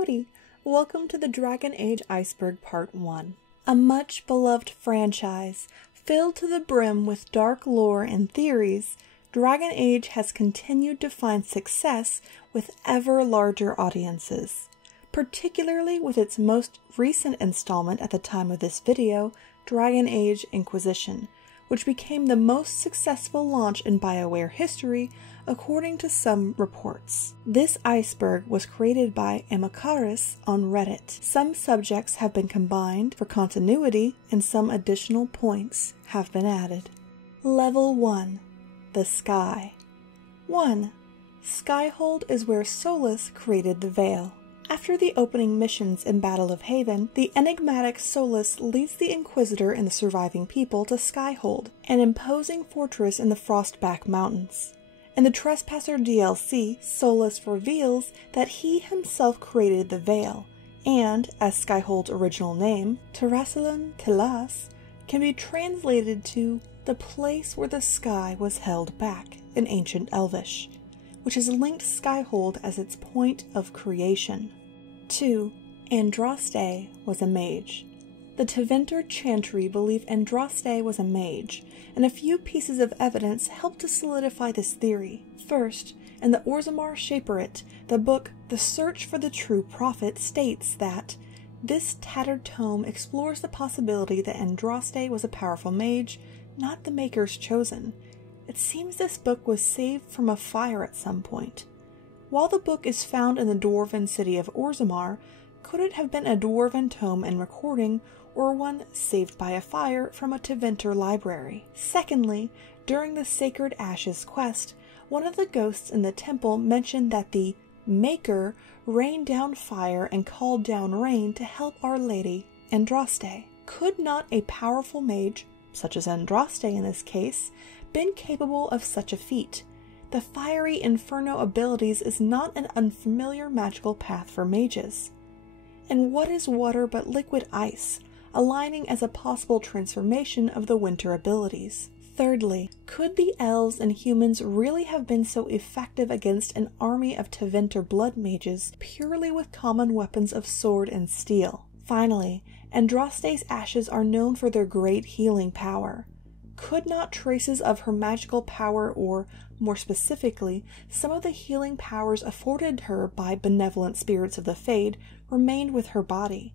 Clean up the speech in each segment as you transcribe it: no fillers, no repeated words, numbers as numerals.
Howdy! Welcome to the Dragon Age Iceberg Part 1. A much beloved franchise, filled to the brim with dark lore and theories, Dragon Age has continued to find success with ever larger audiences, particularly with its most recent installment at the time of this video, Dragon Age Inquisition, which became the most successful launch in BioWare history, according to some reports. This iceberg was created by Amakaris on Reddit. Some subjects have been combined for continuity, and some additional points have been added. Level 1. The Sky. 1. Skyhold is where Solus created the Veil. After the opening missions in Battle of Haven, the enigmatic Solus leads the Inquisitor and the surviving people to Skyhold, an imposing fortress in the Frostback Mountains. In the Trespasser DLC, Solus reveals that he himself created the Veil, and, as Skyhold's original name, Terrasalon Telas, can be translated to the place where the sky was held back in ancient Elvish, which has linked Skyhold as its point of creation. 2. Andraste was a mage. The Tevinter Chantry believe Andraste was a mage, and a few pieces of evidence help to solidify this theory. First, in the Orzammar Shaperit, the book The Search for the True Prophet states that this tattered tome explores the possibility that Andraste was a powerful mage, not the Maker's chosen. It seems this book was saved from a fire at some point. While the book is found in the dwarven city of Orzammar, could it have been a dwarven tome and recording, or one saved by a fire from a Tevinter library? Secondly, during the Sacred Ashes quest, one of the ghosts in the temple mentioned that the Maker rained down fire and called down rain to help Our Lady, Andraste. Could not a powerful mage, such as Andraste in this case, been capable of such a feat? The fiery inferno abilities is not an unfamiliar magical path for mages. And what is water but liquid ice, aligning as a possible transformation of the winter abilities? Thirdly, could the elves and humans really have been so effective against an army of Tevinter blood mages purely with common weapons of sword and steel? Finally, Andraste's ashes are known for their great healing power. Could not traces of her magical power, or, more specifically, some of the healing powers afforded her by benevolent spirits of the Fade, remained with her body?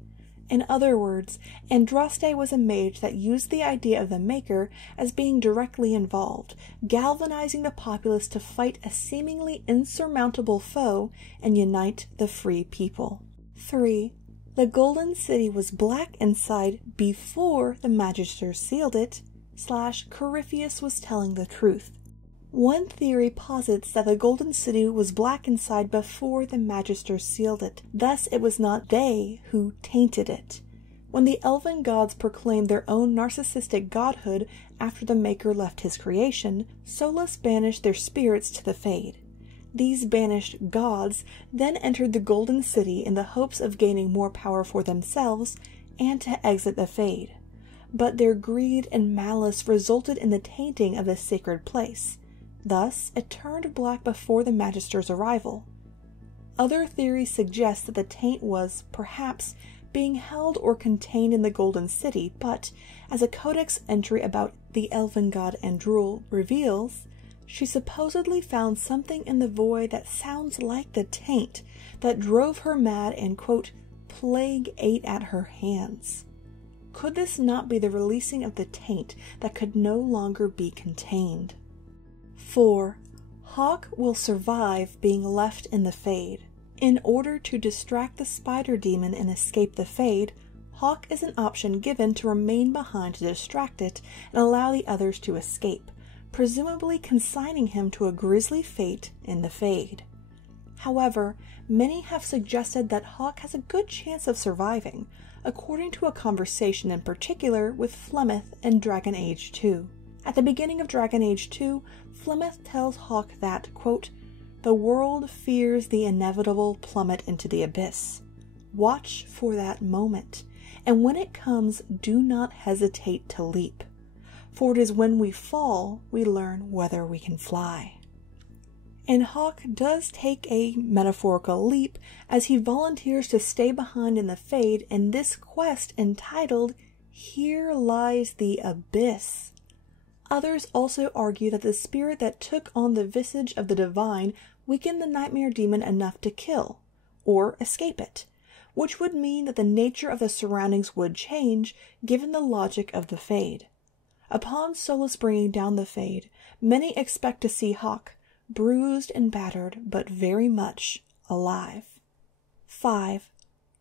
In other words, Andraste was a mage that used the idea of the Maker as being directly involved, galvanizing the populace to fight a seemingly insurmountable foe and unite the free people. 3. The Golden City was black inside before the Magisters sealed it, / Corypheus was telling the truth. One theory posits that the Golden City was black inside before the Magisters sealed it, thus it was not they who tainted it. When the elven gods proclaimed their own narcissistic godhood after the Maker left his creation, Solus banished their spirits to the Fade. These banished gods then entered the Golden City in the hopes of gaining more power for themselves and to exit the Fade. But their greed and malice resulted in the tainting of the sacred place. Thus, it turned black before the Magister's arrival. Other theories suggest that the taint was, perhaps, being held or contained in the Golden City, but, as a codex entry about the elven god Andrul reveals, she supposedly found something in the void that sounds like the taint that drove her mad and, quote, plague ate at her hands. Could this not be the releasing of the taint that could no longer be contained? 4. Hawk will survive being left in the Fade. In order to distract the spider demon and escape the Fade, Hawk is an option given to remain behind to distract it and allow the others to escape, presumably consigning him to a grisly fate in the Fade. However, many have suggested that Hawk has a good chance of surviving, according to a conversation in particular with Flemeth in Dragon Age 2. At the beginning of Dragon Age 2, Flemeth tells Hawk that, quote, the world fears the inevitable plummet into the abyss. Watch for that moment, and when it comes, do not hesitate to leap. For it is when we fall we learn whether we can fly. And Hawk does take a metaphorical leap as he volunteers to stay behind in the Fade in this quest entitled Here Lies the Abyss. Others also argue that the spirit that took on the visage of the divine weakened the nightmare demon enough to kill, or escape it, which would mean that the nature of the surroundings would change given the logic of the Fade. Upon Solus bringing down the Fade, many expect to see Hawk, bruised and battered, but very much alive. 5.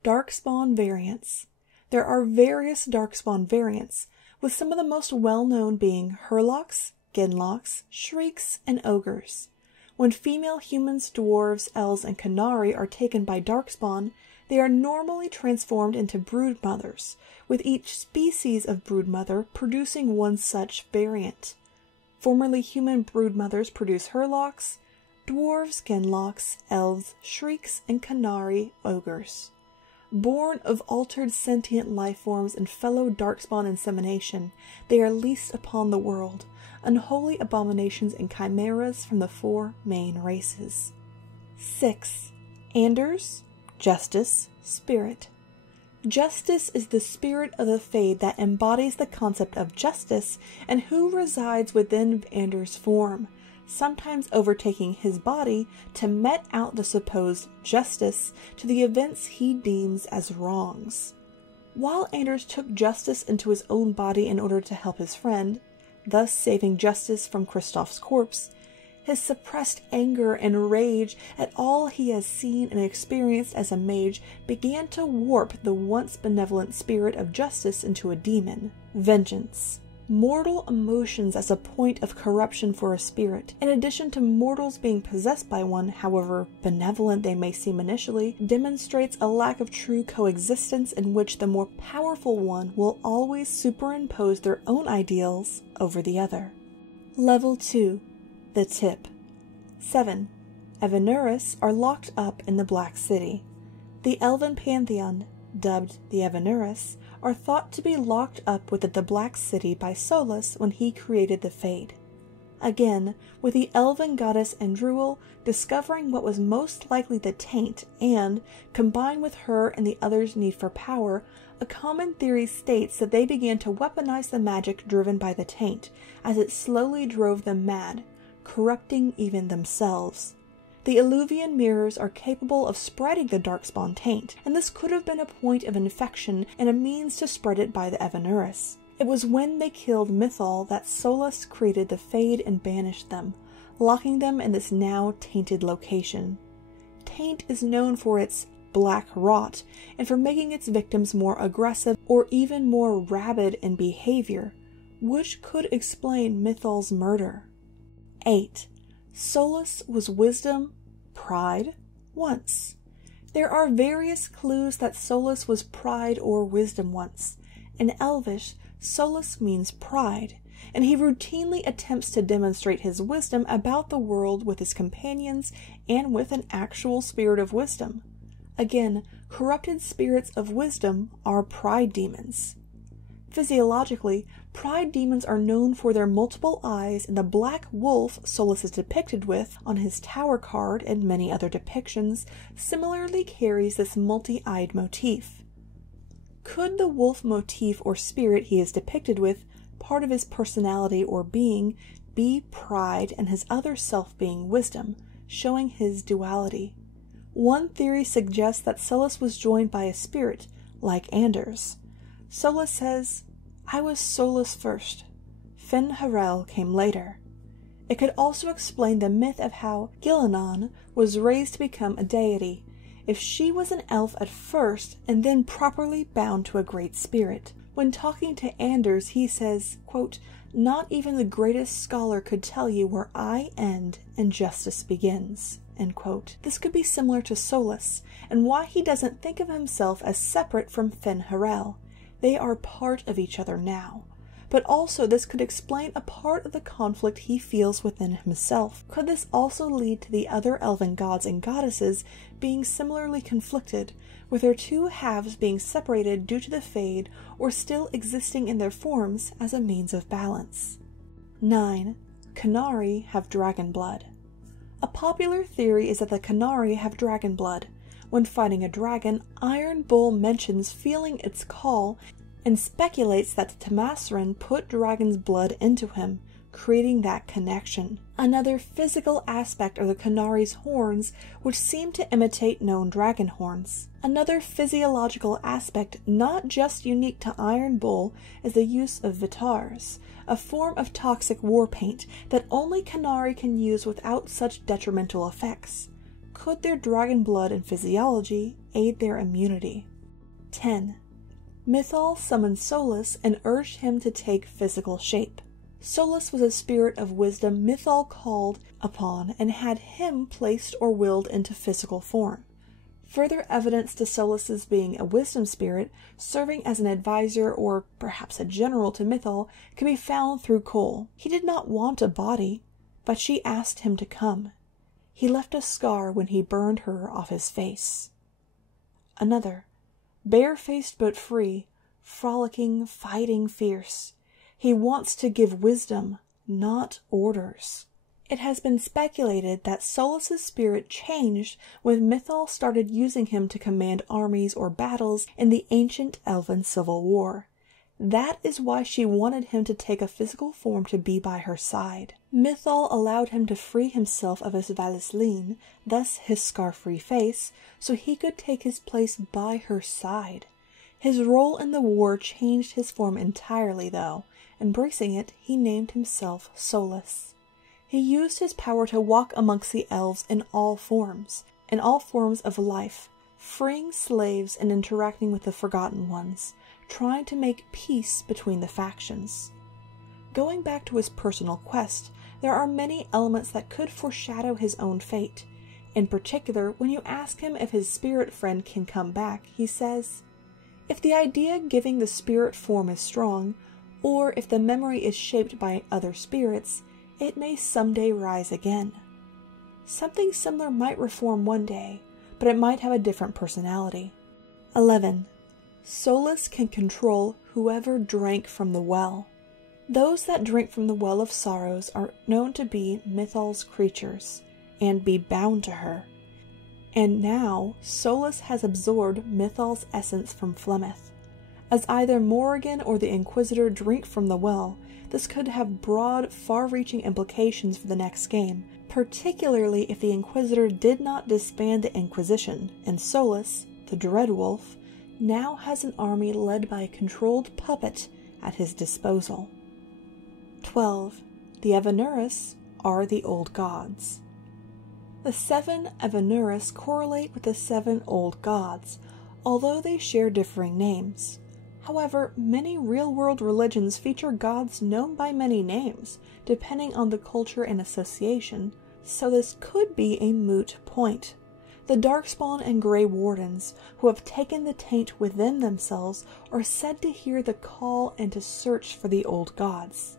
Darkspawn variants. There are various Darkspawn variants, with some of the most well-known being Hurlocks, Genlocks, Shrieks, and Ogres. When female humans, dwarves, elves, and Canari are taken by Darkspawn, they are normally transformed into broodmothers, with each species of broodmother producing one such variant. Formerly human broodmothers produce Hurlocks, dwarves, Genlocks, elves, Shrieks, and Canari ogres. Born of altered sentient life forms and fellow Darkspawn insemination, they are leased upon the world, unholy abominations and chimeras from the 4 main races. 6. Anders, Justice, Spirit. Justice is the spirit of the Fade that embodies the concept of justice and who resides within Anders' form, sometimes overtaking his body to met out the supposed justice to the events he deems as wrongs. While Anders took justice into his own body in order to help his friend, thus saving justice from Kristoff's corpse, his suppressed anger and rage at all he has seen and experienced as a mage began to warp the once benevolent spirit of justice into a demon. Vengeance. Mortal emotions as a point of corruption for a spirit, in addition to mortals being possessed by one, however benevolent they may seem initially, demonstrates a lack of true coexistence in which the more powerful one will always superimpose their own ideals over the other. Level 2. The Tip. 7. Evanurus are locked up in the Black City. The Elven Pantheon, dubbed the Evanurus, are thought to be locked up within the Black City by Solus when he created the Fade. Again, with the elven goddess Andruil discovering what was most likely the taint and, combined with her and the others' need for power, a common theory states that they began to weaponize the magic driven by the taint, as it slowly drove them mad, corrupting even themselves. The Illuvian mirrors are capable of spreading the Darkspawn taint, and this could have been a point of infection and a means to spread it by the Evanurus. It was when they killed Mythal that Solus created the Fade and banished them, locking them in this now tainted location. Taint is known for its black rot, and for making its victims more aggressive or even more rabid in behavior, which could explain Mythal's murder. 8. Solus was wisdom, pride, once. There are various clues that Solus was pride or wisdom once. In Elvish, Solus means pride, and he routinely attempts to demonstrate his wisdom about the world with his companions and with an actual spirit of wisdom. Again, corrupted spirits of wisdom are pride demons. Physiologically, pride demons are known for their multiple eyes, and the black wolf Solus is depicted with on his tower card and many other depictions similarly carries this multi-eyed motif. Could the wolf motif or spirit he is depicted with, part of his personality or being, be pride and his other self being wisdom, showing his duality? One theory suggests that Solus was joined by a spirit, like Anders. Solus says, "I was Solus first. Finn-Harel came later." It could also explain the myth of how Gillenan was raised to become a deity, if she was an elf at first and then properly bound to a great spirit. When talking to Anders, he says, quote, "Not even the greatest scholar could tell you where I end and justice begins." End quote. This could be similar to Solus, and why he doesn't think of himself as separate from Finn-Harel. They are part of each other now. But also this could explain a part of the conflict he feels within himself. Could this also lead to the other elven gods and goddesses being similarly conflicted, with their two halves being separated due to the Fade or still existing in their forms as a means of balance? 9. Canari have dragon blood. A popular theory is that the Canari have dragon blood. When fighting a dragon, Iron Bull mentions feeling its call and speculates that the Temasiran put dragon's blood into him, creating that connection. Another physical aspect are the Canari's horns, which seem to imitate known dragon horns. Another physiological aspect not just unique to Iron Bull is the use of vitars, a form of toxic war paint that only Canari can use without such detrimental effects. Could their dragon blood and physiology aid their immunity? 10. Mythal summoned Solus and urged him to take physical shape. Solus was a spirit of wisdom Mythal called upon and had him placed or willed into physical form. Further evidence to Solus's being a wisdom spirit, serving as an advisor or perhaps a general to Mythal, can be found through Cole. He did not want a body, but she asked him to come. He left a scar when he burned her off his face. Another, barefaced but free, frolicking, fighting fierce. He wants to give wisdom, not orders. It has been speculated that Solus's spirit changed when Mythal started using him to command armies or battles in the ancient elven civil war. That is why she wanted him to take a physical form to be by her side. Mythal allowed him to free himself of his valisline, thus his scar-free face, so he could take his place by her side. His role in the war changed his form entirely, though. Embracing it, he named himself Solus. He used his power to walk amongst the elves in all forms of life, freeing slaves and interacting with the Forgotten Ones, trying to make peace between the factions. Going back to his personal quest, there are many elements that could foreshadow his own fate. In particular, when you ask him if his spirit friend can come back, he says, "If the idea giving the spirit form is strong, or if the memory is shaped by other spirits, it may someday rise again." Something similar might reform one day, but it might have a different personality. 11. Solus can control whoever drank from the well. Those that drink from the well of sorrows are known to be Mythal's creatures, and be bound to her. And now Solus has absorbed Mythal's essence from Flemeth. As either Morrigan or the Inquisitor drink from the well, this could have broad, far-reaching implications for the next game, particularly if the Inquisitor did not disband the Inquisition, and Solus, the Dreadwolf, now has an army led by a controlled puppet at his disposal. 12. The Evanuris are the old gods. The 7 Evanuris correlate with the 7 old gods, although they share differing names. However, many real-world religions feature gods known by many names, depending on the culture and association, so this could be a moot point. The Darkspawn and Grey Wardens, who have taken the taint within themselves, are said to hear the call and to search for the old gods.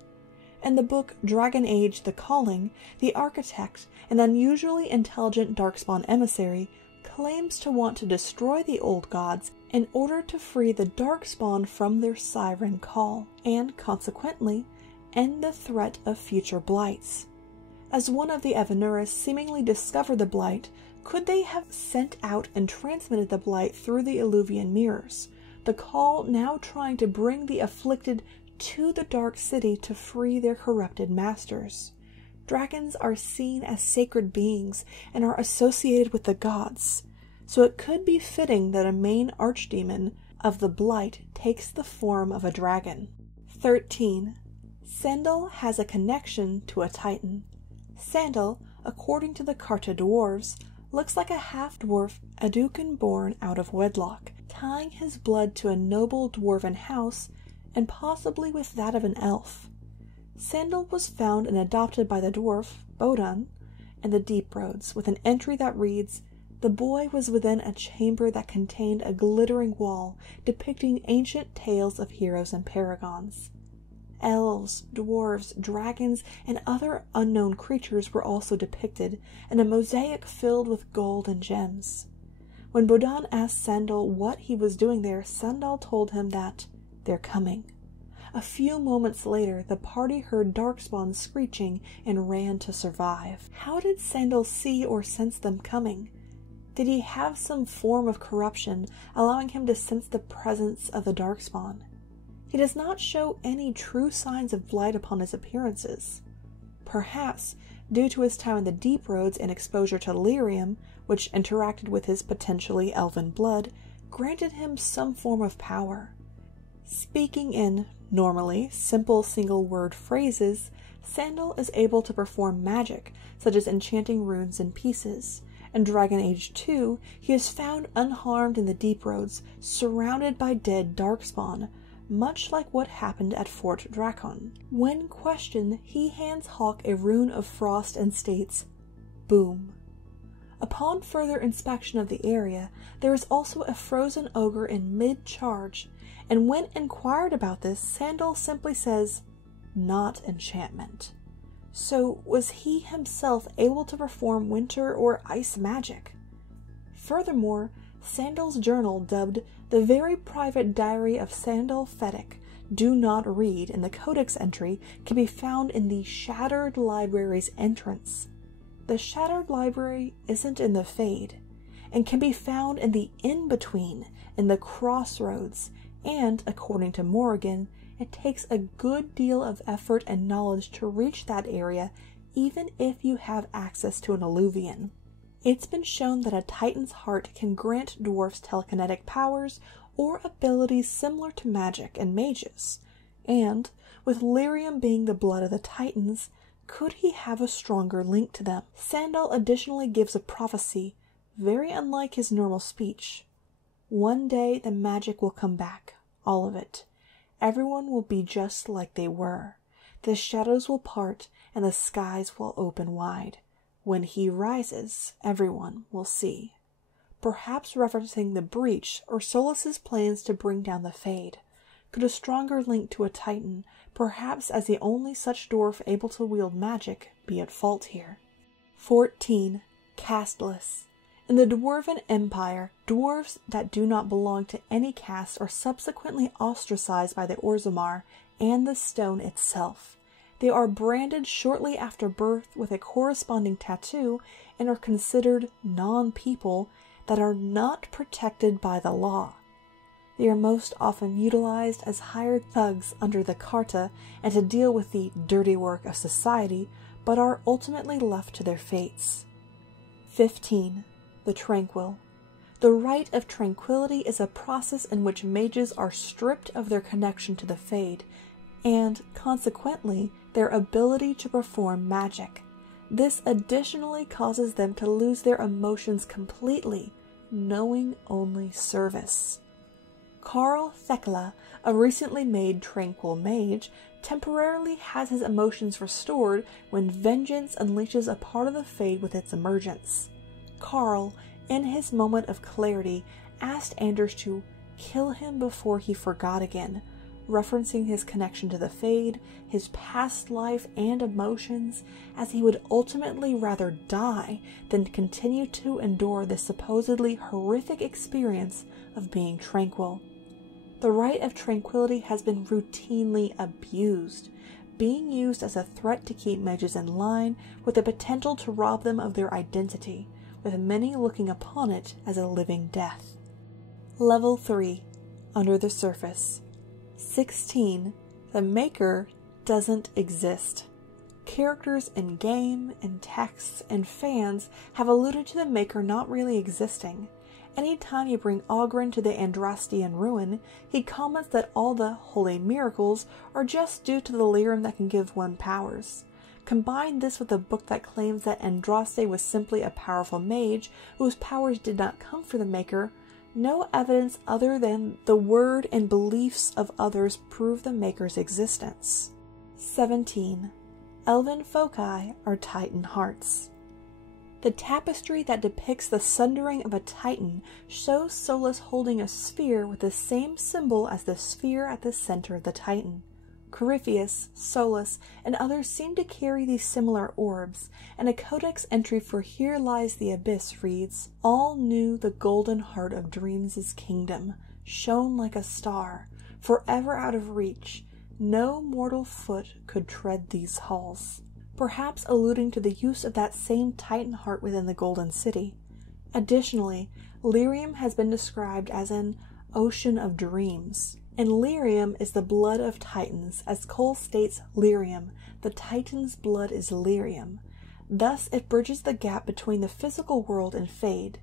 In the book Dragon Age: The Calling, the architect, an unusually intelligent Darkspawn emissary, claims to want to destroy the old gods in order to free the Darkspawn from their siren call, and consequently, end the threat of future blights. As one of the Evanuris seemingly discovered the blight, could they have sent out and transmitted the blight through the Illuvian mirrors, the call now trying to bring the afflicted to the Dark City to free their corrupted masters? Dragons are seen as sacred beings and are associated with the gods, so it could be fitting that a main archdemon of the blight takes the form of a dragon. 13. Sandal has a connection to a titan. Sandal, according to the Carta dwarves, looks like a half-dwarf Aducan born out of wedlock, tying his blood to a noble dwarven house and possibly with that of an elf. Sandal was found and adopted by the dwarf, Bodan, in the Deep Roads, with an entry that reads, "The boy was within a chamber that contained a glittering wall depicting ancient tales of heroes and paragons." Elves, dwarves, dragons, and other unknown creatures were also depicted, in a mosaic filled with gold and gems. When Bodan asked Sandal what he was doing there, Sandal told him that, "They're coming." A few moments later, the party heard Darkspawn screeching and ran to survive. How did Sandal see or sense them coming? Did he have some form of corruption, allowing him to sense the presence of the Darkspawn? He does not show any true signs of blight upon his appearances. Perhaps, due to his time in the Deep Roads and exposure to lyrium, which interacted with his potentially elven blood, granted him some form of power. Speaking in, normally, simple single-word phrases, Sandal is able to perform magic, such as enchanting runes in pieces. In Dragon Age 2, he is found unharmed in the Deep Roads, surrounded by dead Darkspawn, much like what happened at Fort Drakon. When questioned, he hands Hawk a rune of frost and states, "Boom." Upon further inspection of the area, there is also a frozen ogre in mid-charge, and when inquired about this, Sandal simply says, "Not enchantment." So was he himself able to perform winter or ice magic? Furthermore, Sandal's journal, dubbed the Very Private Diary of Sandal Fedek, do not read in the codex entry, can be found in the Shattered Library's entrance. The Shattered Library isn't in the Fade, and can be found in the in-between, in the Crossroads, and, according to Morrigan, it takes a good deal of effort and knowledge to reach that area, even if you have access to an Alluvian. It's been shown that a Titan's heart can grant dwarfs telekinetic powers or abilities similar to magic and mages, and, with lyrium being the blood of the Titans, could he have a stronger link to them? Sandal additionally gives a prophecy, very unlike his normal speech. One day the magic will come back, all of it. Everyone will be just like they were. The shadows will part and the skies will open wide. When he rises, everyone will see. Perhaps referencing the breach or Solas's plans to bring down the Fade. Could a stronger link to a Titan, perhaps as the only such dwarf able to wield magic, be at fault here? 14. Casteless. In the Dwarven Empire, dwarves that do not belong to any caste are subsequently ostracized by the Orzammar and the stone itself. They are branded shortly after birth with a corresponding tattoo and are considered non-people that are not protected by the law. They are most often utilized as hired thugs under the Carta and to deal with the dirty work of society, but are ultimately left to their fates. 15. The Tranquil. The Rite of Tranquility is a process in which mages are stripped of their connection to the Fade, and, consequently, their ability to perform magic. This additionally causes them to lose their emotions completely, knowing only service. Carl Thekla, a recently made Tranquil mage, temporarily has his emotions restored when vengeance unleashes a part of the Fade with its emergence. Carl, in his moment of clarity, asked Anders to kill him before he forgot again, referencing his connection to the Fade, his past life and emotions, as he would ultimately rather die than continue to endure the supposedly horrific experience of being tranquil. The Rite of Tranquility has been routinely abused, being used as a threat to keep mages in line with the potential to rob them of their identity, with many looking upon it as a living death. Level 3. Under the Surface. 16. The Maker doesn't exist. Characters in game, and texts, and fans have alluded to the Maker not really existing. Anytime you bring Oghren to the Andrastian ruin, he comments that all the holy miracles are just due to the lyrium that can give one powers. Combine this with a book that claims that Andraste was simply a powerful mage whose powers did not come from the Maker. No evidence other than the word and beliefs of others prove the Maker's existence. 17. Elven foci are Titan hearts. The tapestry that depicts the sundering of a Titan shows Solas holding a sphere with the same symbol as the sphere at the center of the Titan. Corypheus, Solas, and others seem to carry these similar orbs, and a codex entry for Here Lies the Abyss reads, "All knew the golden heart of dreams' kingdom, shone like a star, forever out of reach. no mortal foot could tread these halls, perhaps alluding to the use of that same Titan heart within the Golden City. Additionally, lyrium has been described as an ocean of dreams, and lyrium is the blood of Titans, as Cole states lyrium, the Titan's blood is lyrium. Thus it bridges the gap between the physical world and fade,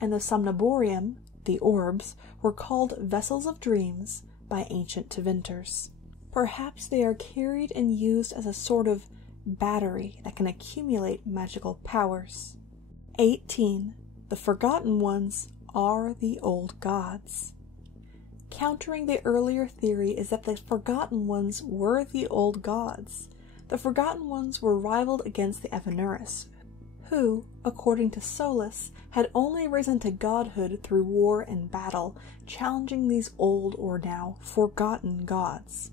and the somnamborium, the orbs, were called vessels of dreams by ancient Tevinters. Perhaps they are carried and used as a sort of battery that can accumulate magical powers. 18. The Forgotten Ones are the old gods. Countering the earlier theory is that the Forgotten Ones were the old gods. The Forgotten Ones were rivaled against the Evanuris, who, according to Solus, had only risen to godhood through war and battle, challenging these old or now forgotten gods.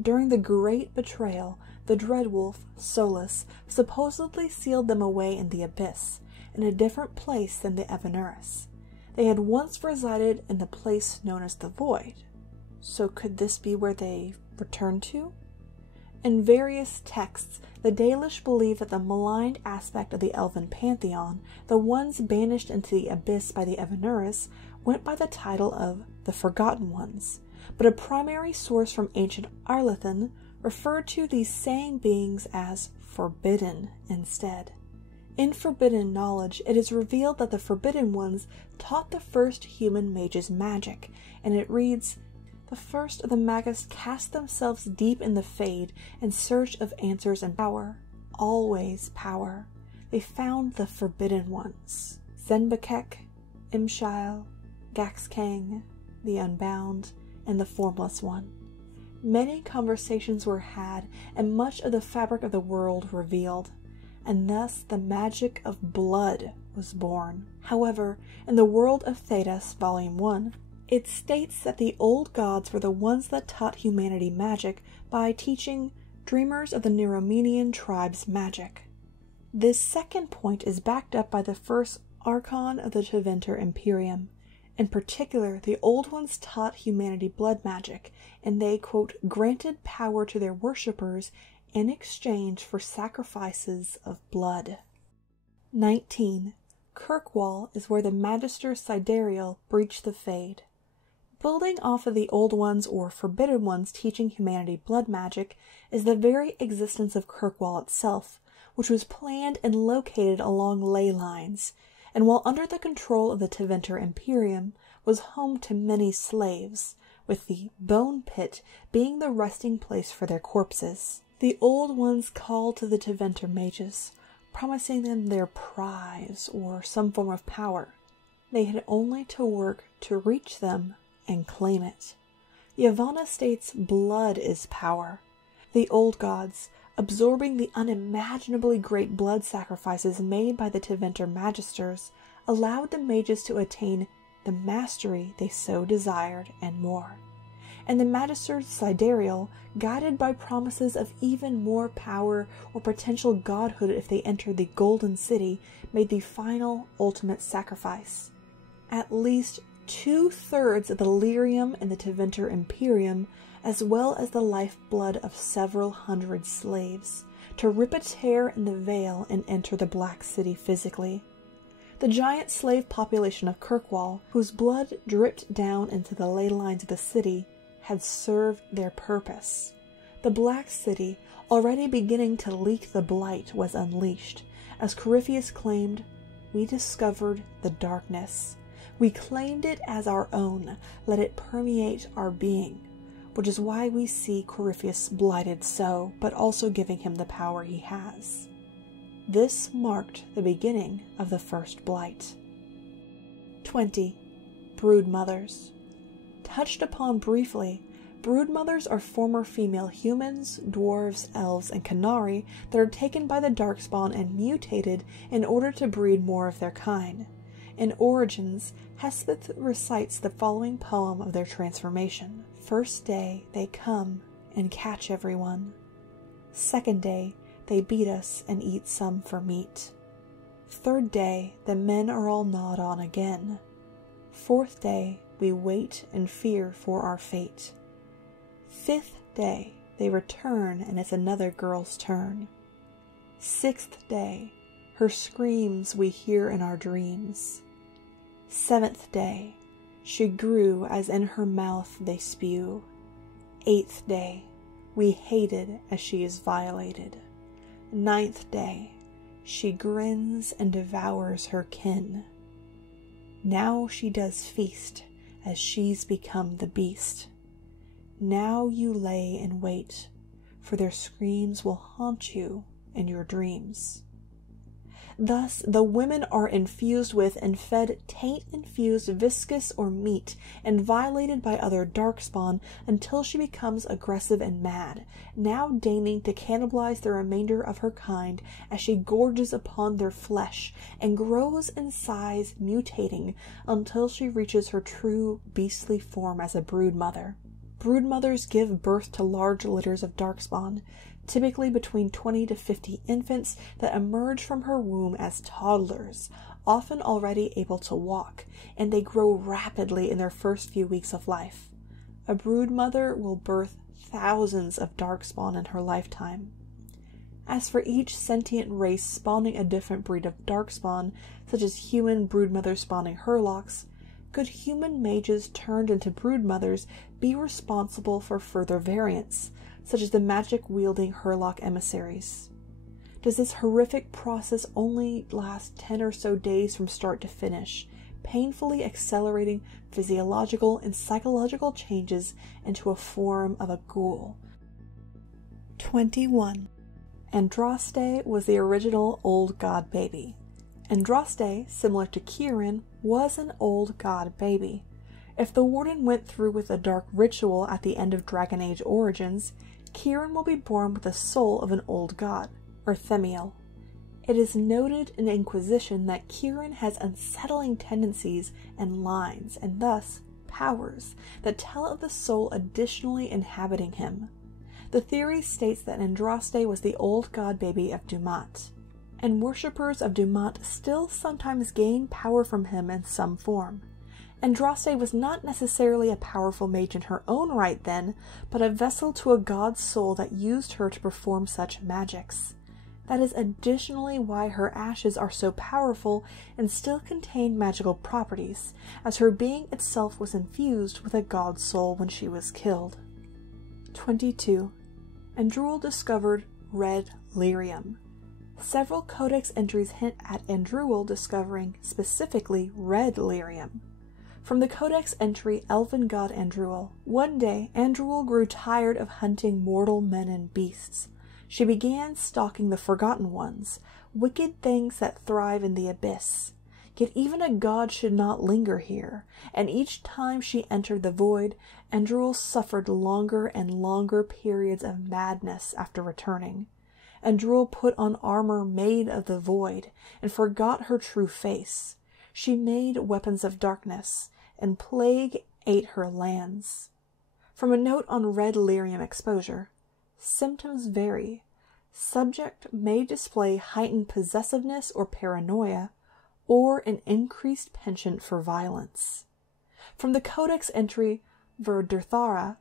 During the Great Betrayal, the Dreadwolf, Solus, supposedly sealed them away in the abyss, in a different place than the Evanuris. They had once resided in the place known as the Void. So could this be where they returned to? In various texts, the Dalish believe that the maligned aspect of the elven pantheon, the ones banished into the abyss by the Evanuris, went by the title of the Forgotten Ones, but a primary source from ancient Arlethan referred to these same beings as forbidden instead. In Forbidden Knowledge, it is revealed that the Forbidden Ones taught the first human mages magic, and it reads, "The first of the magus cast themselves deep in the fade in search of answers and power, always power. They found the Forbidden Ones, Zenbekek, Imshile, Gaxkang, the Unbound, and the Formless One. Many conversations were had, and much of the fabric of the world revealed, and thus the magic of blood was born." However, in the World of Thedas, Volume 1, it states that the old gods were the ones that taught humanity magic by teaching dreamers of the Neuromenian tribes magic. This second point is backed up by the first Archon of the Tevinter Imperium. In particular, the Old Ones taught humanity blood magic, and they, quote, granted power to their worshippers in exchange for sacrifices of blood. 19. Kirkwall is where the Magister Sidereal breached the Fade. Building off of the Old Ones or Forbidden Ones teaching humanity blood magic is the very existence of Kirkwall itself, which was planned and located along ley lines, and while under the control of the Tevinter Imperium, was home to many slaves, with the Bone Pit being the resting place for their corpses. The Old Ones called to the Tevinter mages, promising them their prize or some form of power. They had only to work to reach them and claim it. Yavanna states blood is power. The old gods, absorbing the unimaginably great blood sacrifices made by the Tevinter magisters, allowed the mages to attain the mastery they so desired and more. And the magisters sidereal, guided by promises of even more power or potential godhood if they entered the Golden City, made the final ultimate sacrifice. At least 2/3 of the lyrium in the Tevinter Imperium, as well as the lifeblood of several hundred slaves, to rip a tear in the veil and enter the Black City physically. The giant slave population of Kirkwall, whose blood dripped down into the ley lines of the city, had served their purpose. The Black City, already beginning to leak the blight, was unleashed. As Corypheus claimed, "We discovered the darkness. We claimed it as our own. Let it permeate our being," which is why we see Corypheus blighted so, but also giving him the power he has. This marked the beginning of the first blight. 20. Broodmothers. Touched upon briefly, broodmothers are former female humans, dwarves, elves, and Qunari that are taken by the Darkspawn and mutated in order to breed more of their kind. In Origins, Hespith recites the following poem of their transformation. First day, they come and catch everyone. Second day, they beat us and eat some for meat. Third day, the men are all gnawed on again. Fourth day, we wait and fear for our fate. Fifth day, they return and it's another girl's turn. 6th day, her screams we hear in our dreams. 7th day, she grew as in her mouth they spew. 8th day, we hated as she is violated. 9th day, she grins and devours her kin. Now she does feast as she's become the beast. Now you lay in wait, for their screams will haunt you in your dreams. Thus, the women are infused with and fed taint-infused viscous or meat and violated by other darkspawn until she becomes aggressive and mad, now deigning to cannibalize the remainder of her kind as she gorges upon their flesh and grows in size, mutating until she reaches her true beastly form as a broodmother. Broodmothers give birth to large litters of darkspawn, typically between 20 to 50 infants that emerge from her womb as toddlers, often already able to walk, and they grow rapidly in their first few weeks of life. A broodmother will birth thousands of darkspawn in her lifetime. As for each sentient race spawning a different breed of darkspawn, such as human broodmothers spawning Hurlocks, could human mages turned into broodmothers be responsible for further variants, such as the magic-wielding Hurlock emissaries? Does this horrific process only last 10 or so days from start to finish, painfully accelerating physiological and psychological changes into a form of a ghoul? 21. Andraste was the original old god baby. Andraste, similar to Kieran, was an old god baby. If the Warden went through with a dark ritual at the end of Dragon Age Origins, Kieran will be born with the soul of an old god, or Themiel. It is noted in Inquisition that Kieran has unsettling tendencies and lines, and thus powers, that tell of the soul additionally inhabiting him. The theory states that Andraste was the old god baby of Dumat, and worshippers of Dumat still sometimes gain power from him in some form. Andraste was not necessarily a powerful mage in her own right then, but a vessel to a god's soul that used her to perform such magics. That is additionally why her ashes are so powerful and still contain magical properties, as her being itself was infused with a god's soul when she was killed. 22. Andruil discovered red lyrium. Several codex entries hint at Andruil discovering specifically red lyrium. From the codex entry Elven God Andruil, one day Andruil grew tired of hunting mortal men and beasts. She began stalking the Forgotten Ones, wicked things that thrive in the abyss. Yet even a god should not linger here, and each time she entered the void, Andruil suffered longer and longer periods of madness after returning. Andruil put on armor made of the void, and forgot her true face. She made weapons of darkness, and plague ate her lands. From a note on red lyrium exposure, symptoms vary. Subject may display heightened possessiveness or paranoia, or an increased penchant for violence. From the codex entry Verdurthara,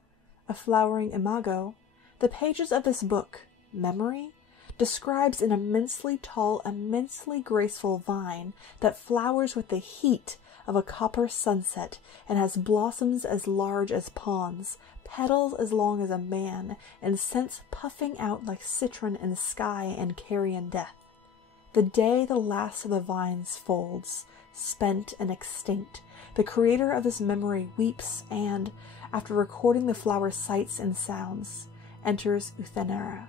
a flowering imago, the pages of this book, Memory, describes an immensely tall, immensely graceful vine that flowers with the heat of a copper sunset and has blossoms as large as ponds, petals as long as a man, and scents puffing out like citron in sky and carrion death. The day the last of the vines folds, spent and extinct, the creator of this memory weeps and, after recording the flower's sights and sounds, enters Uthenera.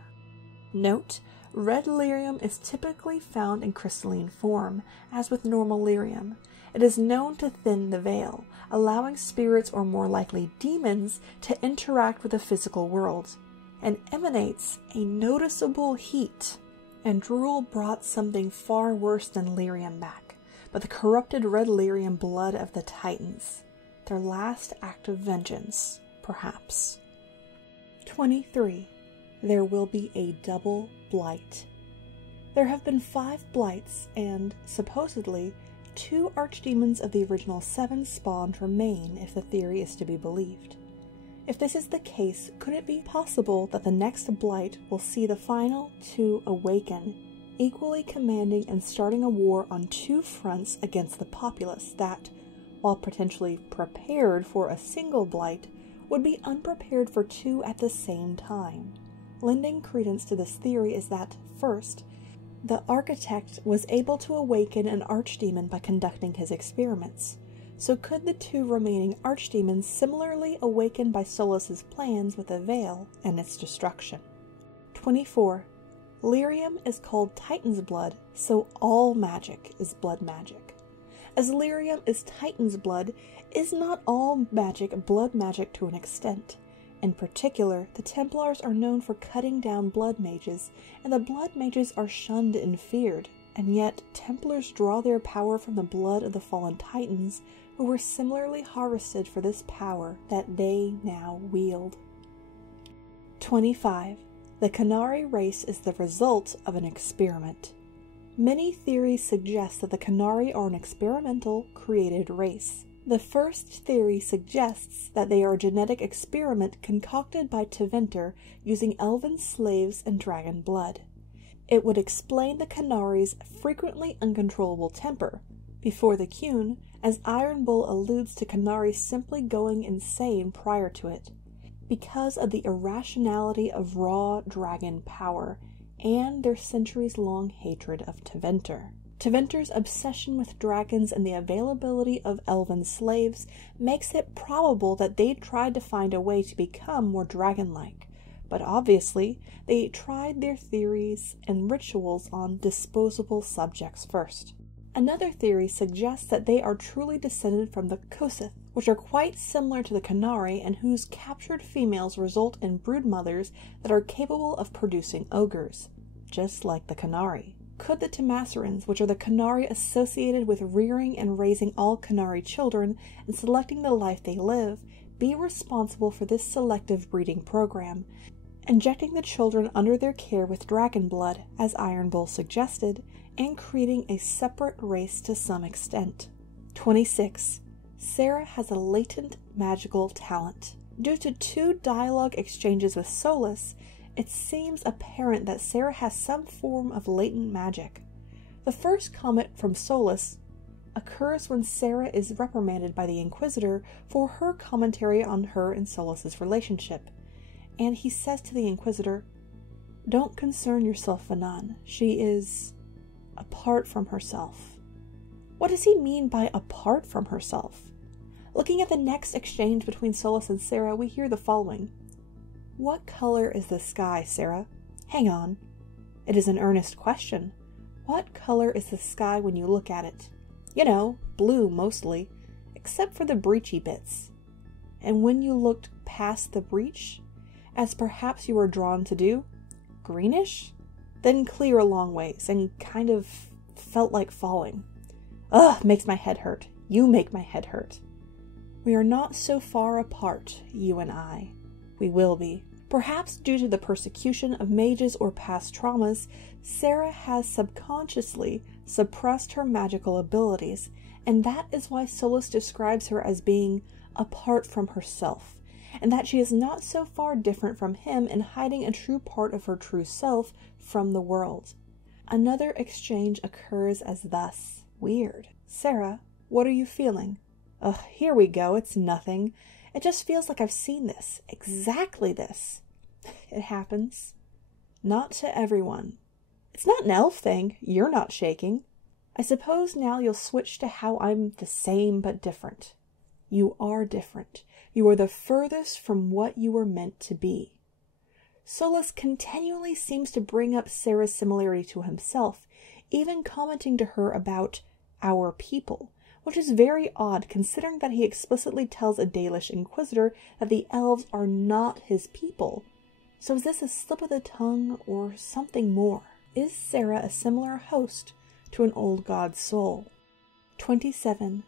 Note: red lyrium is typically found in crystalline form, as with normal lyrium. It is known to thin the veil, allowing spirits or more likely demons to interact with the physical world, and emanates a noticeable heat. Andruil brought something far worse than lyrium back, but the corrupted red lyrium blood of the Titans. Their last act of vengeance, perhaps. 23. There will be a double blight. There have been 5 blights, and, supposedly, 2 archdemons of the original 7 spawned remain if the theory is to be believed. If this is the case, could it be possible that the next blight will see the final two awaken, equally commanding and starting a war on two fronts against the populace that, while potentially prepared for a single blight, would be unprepared for two at the same time? Lending credence to this theory is that, first, the architect was able to awaken an archdemon by conducting his experiments. So could the two remaining archdemons similarly awaken by Solus's plans with a veil and its destruction? 24. Lyrium is called Titan's blood, so all magic is blood magic. As lyrium is Titan's blood, is not all magic blood magic to an extent? In particular, the Templars are known for cutting down blood mages, and the blood mages are shunned and feared, and yet Templars draw their power from the blood of the fallen Titans, who were similarly harvested for this power that they now wield. 25. The Canary race is the result of an experiment. Many theories suggest that the Canary are an experimental, created race. The first theory suggests that they are a genetic experiment concocted by Tevinter using elven slaves and dragon blood. It would explain the Canary's frequently uncontrollable temper. Before the Cune, as Iron Bull alludes to Canary simply going insane prior to it, because of the irrationality of raw dragon power and their centuries-long hatred of Tevinter. Tevinter's obsession with dragons and the availability of elven slaves makes it probable that they tried to find a way to become more dragon-like, but obviously they tried their theories and rituals on disposable subjects first. Another theory suggests that they are truly descended from the Kosith, which are quite similar to the Canary and whose captured females result in broodmothers that are capable of producing ogres, just like the Canary. Could the Temacerans, which are the Canary associated with rearing and raising all Canary children and selecting the life they live, be responsible for this selective breeding program, injecting the children under their care with dragon blood, as Iron Bull suggested, and creating a separate race to some extent? 26. Sarah has a latent magical talent. Due to two dialogue exchanges with Solus, it seems apparent that Sarah has some form of latent magic. The first comment from Solus occurs when Sarah is reprimanded by the Inquisitor for her commentary on her and Solus's relationship, and he says to the Inquisitor, "Don't concern yourself, Fanon. She is apart from herself." What does he mean by apart from herself? Looking at the next exchange between Solus and Sarah, we hear the following. "What color is the sky, Sarah?" Hang on. It is an earnest question. What color is the sky when you look at it? You know, blue mostly, except for the breachy bits. And when you looked past the breach, as perhaps you were drawn to do, greenish? Then clear a long ways, and kind of felt like falling. Ugh, makes my head hurt. You make my head hurt. We are not so far apart, you and I. We will be. Perhaps due to the persecution of mages or past traumas, Sarah has subconsciously suppressed her magical abilities, and that is why Solus describes her as being apart from herself, and that she is not so far different from him in hiding a true part of her true self from the world. Another exchange occurs as thus. Weird. "Sarah, what are you feeling?" "Ugh, here we go, it's nothing. It just feels like I've seen this. Exactly this." It happens. Not to everyone. "It's not an elf thing. You're not shaking." "I suppose now you'll switch to how I'm the same but different." You are different. You are the furthest from what you were meant to be. Solus continually seems to bring up Sarah's similarity to himself, even commenting to her about our people, which is very odd considering that he explicitly tells a Dalish Inquisitor that the elves are not his people. So is this a slip of the tongue or something more? Is Sarah a similar host to an old god's soul? 27.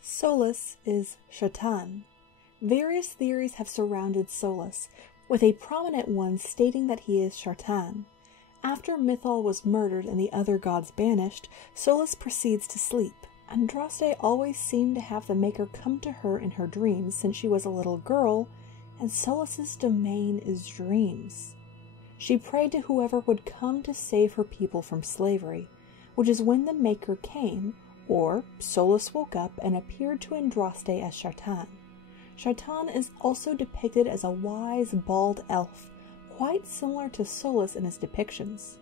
Solus is Shaitan. Various theories have surrounded Solus, with a prominent one stating that he is Shaitan. After Mythal was murdered and the other gods banished, Solus proceeds to sleep. Andraste always seemed to have the Maker come to her in her dreams since she was a little girl, and Solas's domain is dreams. She prayed to whoever would come to save her people from slavery, which is when the Maker came, or Solas woke up and appeared to Andraste as Shartan. Shartan is also depicted as a wise, bald elf, quite similar to Solas in his depictions.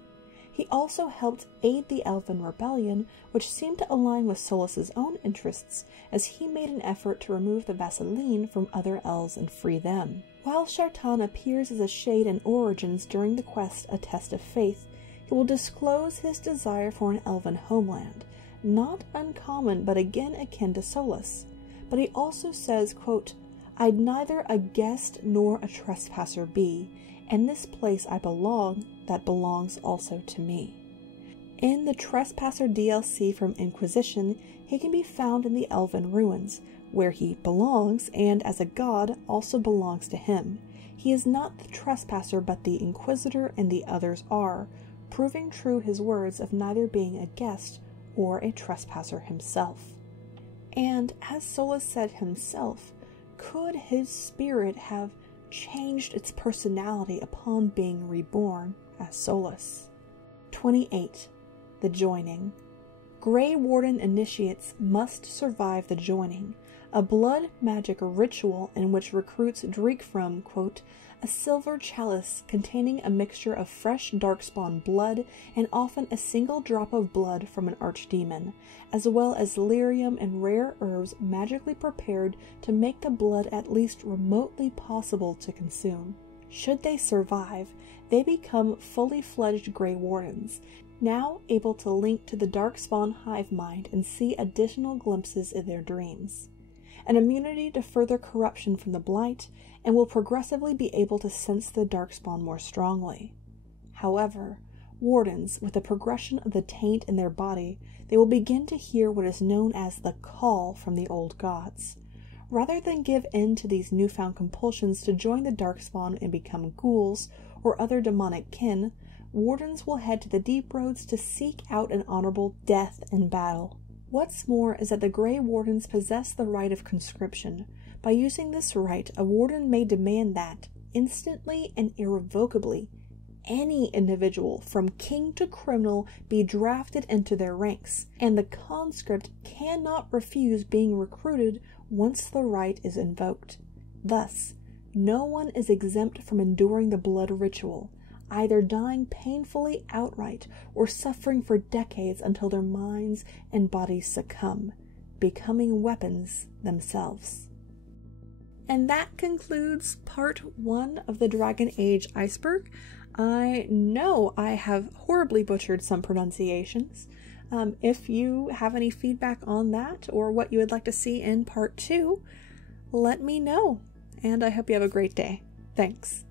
He also helped aid the Elven rebellion, which seemed to align with Solas's own interests, as he made an effort to remove the Vaseline from other elves and free them. While Shartan appears as a shade in Origins during the quest A Test of Faith, he will disclose his desire for an elven homeland, not uncommon but again akin to Solas. But he also says, quote, "I'd neither a guest nor a trespasser be, and this place I belong, that belongs also to me." In the Trespasser DLC from Inquisition, he can be found in the Elven Ruins, where he belongs, and as a god also belongs to him. He is not the trespasser, but the Inquisitor and the others are, proving true his words of neither being a guest or a trespasser himself. And as Solas said himself, could his spirit have changed its personality upon being reborn as Solas? 28. The Joining. Grey Warden initiates must survive the Joining, a blood magic ritual in which recruits drink from, quote, "a silver chalice containing a mixture of fresh darkspawn blood and often a single drop of blood from an archdemon, as well as lyrium and rare herbs magically prepared to make the blood at least remotely possible to consume." Should they survive, they become fully fledged Grey Wardens, now able to link to the darkspawn hive mind and see additional glimpses in their dreams. An immunity to further corruption from the blight, and will progressively be able to sense the darkspawn more strongly. However, wardens, with the progression of the taint in their body, they will begin to hear what is known as the call from the old gods. Rather than give in to these newfound compulsions to join the darkspawn and become ghouls or other demonic kin, wardens will head to the deep roads to seek out an honorable death in battle. What's more is that the Grey Wardens possess the right of conscription. By using this right, a warden may demand that, instantly and irrevocably, any individual, from king to criminal, be drafted into their ranks, and the conscript cannot refuse being recruited once the right is invoked. Thus, no one is exempt from enduring the blood ritual, either dying painfully outright or suffering for decades until their minds and bodies succumb, becoming weapons themselves. And that concludes part 1 of the Dragon Age Iceberg. I know I have horribly butchered some pronunciations. If you have any feedback on that or what you would like to see in part 2, let me know. And I hope you have a great day. Thanks.